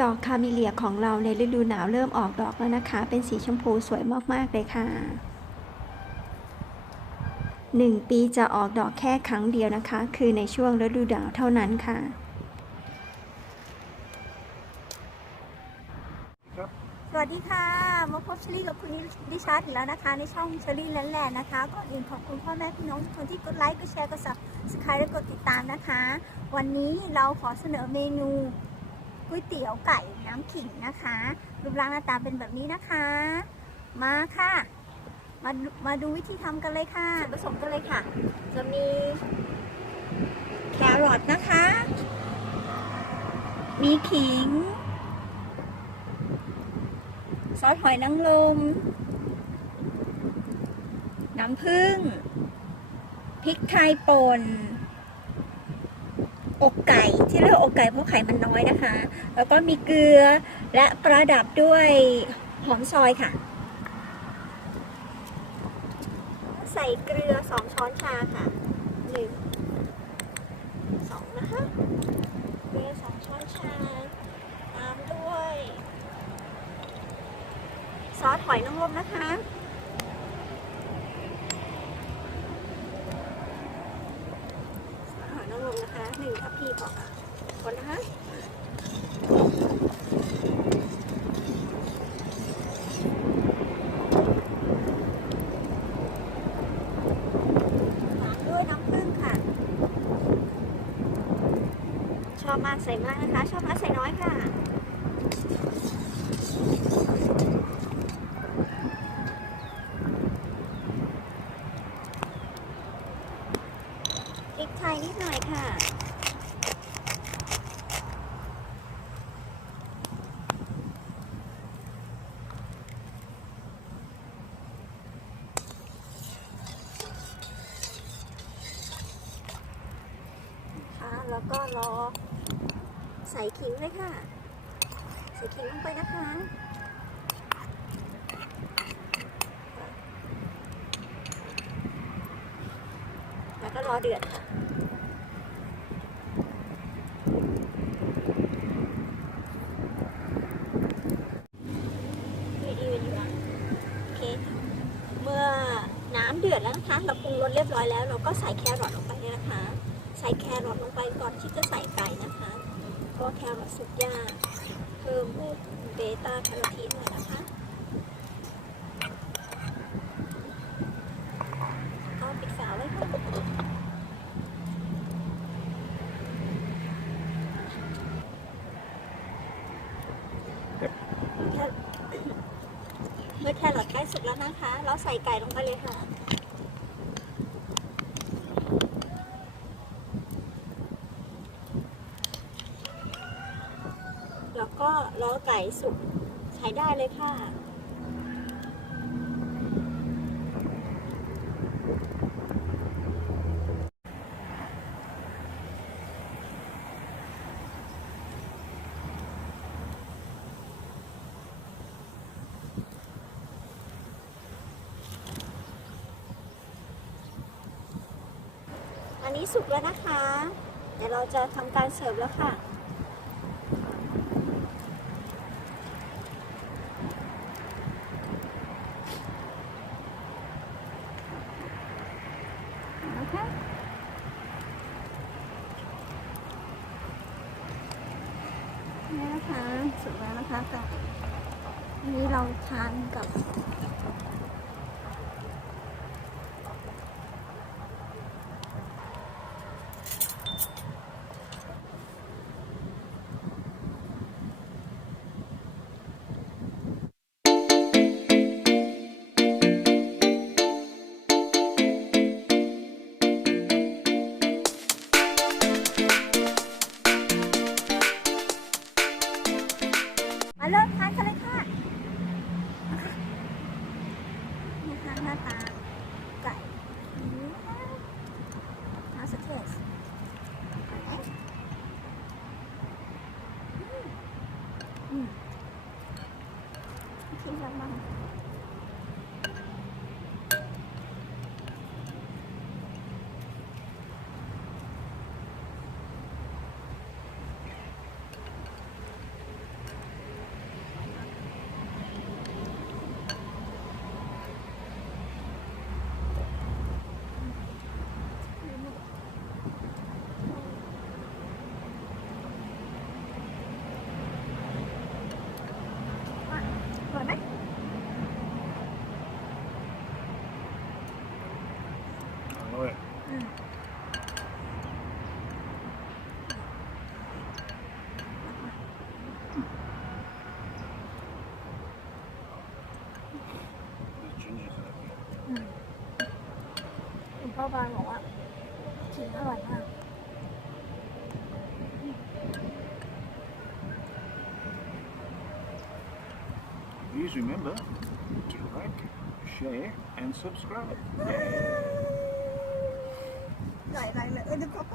ดอกคาเมิเลียของเราในฤดูหนาวเริ่มออกดอกแล้วนะคะ เป็นสีชมพูสวยมาก ๆ เลยค่ะหนึ่งปีจะออกดอกแค่ครั้งเดียวนะคะ คือในช่วงฤดูหนาวเท่านั้นค่ะสวัสดีค่ะ มาพบเชอรี่กับคุณดิชาร์ดอีกแล้วนะคะ ในช่องเชอรี่แลนด์แลนด์นะคะก่อนอื่นขอบคุณพ่อแม่พี่น้องทุกคนที่กดไลค์กดแชร์กด subscribe และกดติดตามนะคะ วันนี้เราขอเสนอเมนู ก๋วยเตี๋ยวไก่น้ำขิงนะคะ รูปร่างหน้าตาเป็นแบบนี้นะคะ มาค่ะ มาดูมาดูวิธีทำกันเลยค่ะส่วนผสมกันเลยค่ะ จะมีแครอทนะคะ มีขิง ซอสหอยนางรมน้ำผึ้งพริกไทยป่น อกไก่ที่เรียกวอกไก่เพราะไข่มันน้อยนะคะ แล้วก็มีเกลือและประดับด้วยหอมซอยค่ะ ใส่เกลือสองช้อนชาค่ะหนึ่งสองนะคะเกลือสองช้อนชาตามด้วย ซอสหอยนางรมนะคะ ซอสหอยนางรมนะคะหนึ่งทั พพีพอค่ะคนนะคะตามด้วยน้ำผึ้งค่ะชอบมากใส่มากนะคะ ชอบมากใส่น้อยค่ะพริกไทยนิดหน่อยค่ะ แล้วก็รอใส่ขิงเลยค่ะ ใส่ขิงลงไปนะคะแล้วก็รอเดือดค่ะเมื่อน้ำเดือดแล้วนะคะ เราปรุงรสเรียบร้อยแล้ว เราก็ใส่แครอทลงไป ใส่แครอทลงไปก่อนที่จะใส่ไก่นะคะ เพราะแครอทสุกยากเพิ่มเบต้าแคโรทีนหน่อยนะคะก็ปิดฝาไว้ค่ะแค่เมื่อแครอทใกล้สุกแล้วนะคะ เราใส่ไก่ลงไปเลยค่ะ แล้วก็รอ ไก่สุกใช้ได้เลยค่ะ อันนี้สุกแล้วนะคะ เดี๋ยวเราจะทำการเสิร์ฟแล้วค่ะนะคะ นี่นะคะสุดแล้วนะคะกับนนี้เราทานกับ พ่อบานบอกว่าขิงอร่อยมาก Please remember to like, share, and subscribe. ใหญ่ไรเลยเออนึกว่า